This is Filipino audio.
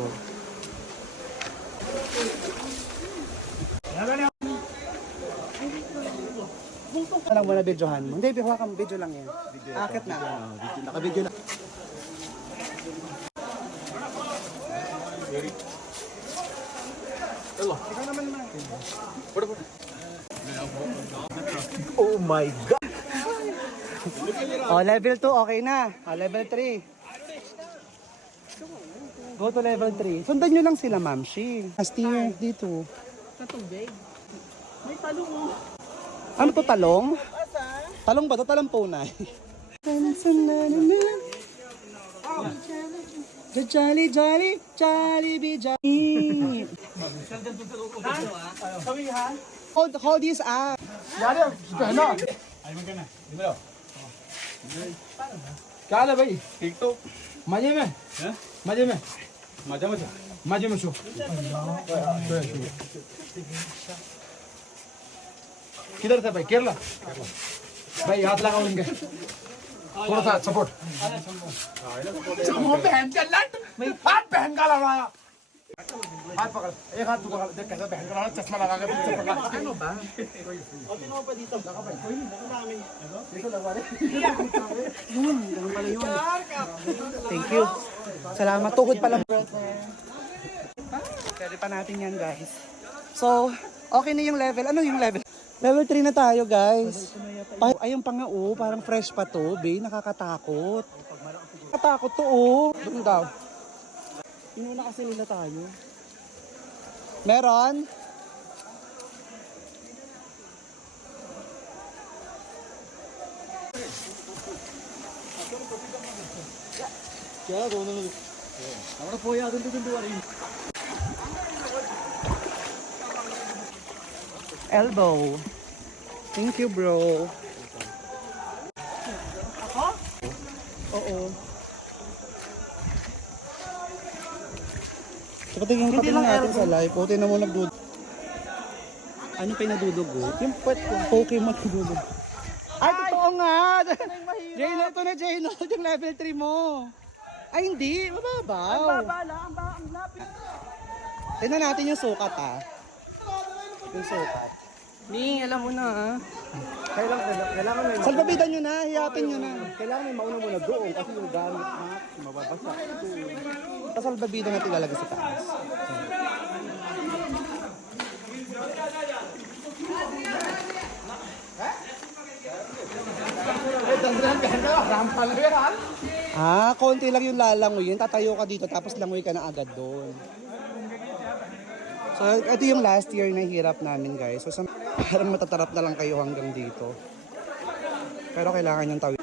po. Alam mo na videohan mo. Hindi, hawakan mo. Video lang yan. Akit na. Naka-video na. Ikaw naman naman. Oh my God! Oh, level 2, okay na. Oh, level 3. Go to level 3. Sundan nyo lang sila, Ma'am Shi. Steer dito. Sa tubig. May talong mo. Ano to, talong? Talong ba to? Talong-punay. The jolly, jolly, jolly, be jolly. Hold this up. क्या है भाई ठीक तो मजे में मजे में मजे में मजे में शो किधर से भाई केरला भाई हाथ लगाओ इनके थोड़ा सा सपोर्ट बहन का लट हाथ बहन का लगाया हाथ पकड़ एक हाथ तू पकड़ देख कैसा बहन का लगा चश्मा लगा के पीछे पकड़ ano ba o pa dito laka ba hoy namin dito lagwa rin yun ganun pala yun Thank you. Salamat. Tuhod pala. Pwede pa natin yan, guys. So, okay na yung level. Ano yung level? Level 3 na tayo, guys. Ayun pa nga, oh. Parang fresh pa to, babe. Nakakatakot. Nakakatakot to, oh. Doon daw. Inuna kasi nila tayo. Meron? क्या दोनों അവിടെ പോയി അതിന്റെ ഇതിന്റെ പറയും Elbow. Thank you, bro. Ako? Oo. So, patingin natin sa live. O, tinan mo nagdudog. Ano pa yung nadudugo? Yung Pokemon nadudugo. Ay, totoo nga! Jayno, ito na Jayno. Yung level 3 mo. Ay, hindi. Mababaw. Ang baba lang. Ang lapit. Tignan natin yung sukat, ah. Yung sukat. Ning, alam mo na ah. kailangan may Salbabitan nyo na. Hiyatin nyo na. kailangan may mauna muna doon kasi yung gamit na mababasa Tapos salbabitan natin ilalagay sa taas. Ah, konti lang yung lalangoy. Tatayo ka dito tapos langoy ka na agad doon. So, ito yung last year na hirap namin, guys. So, parang matatarap na lang kayo hanggang dito. Pero kailangan yung tawid.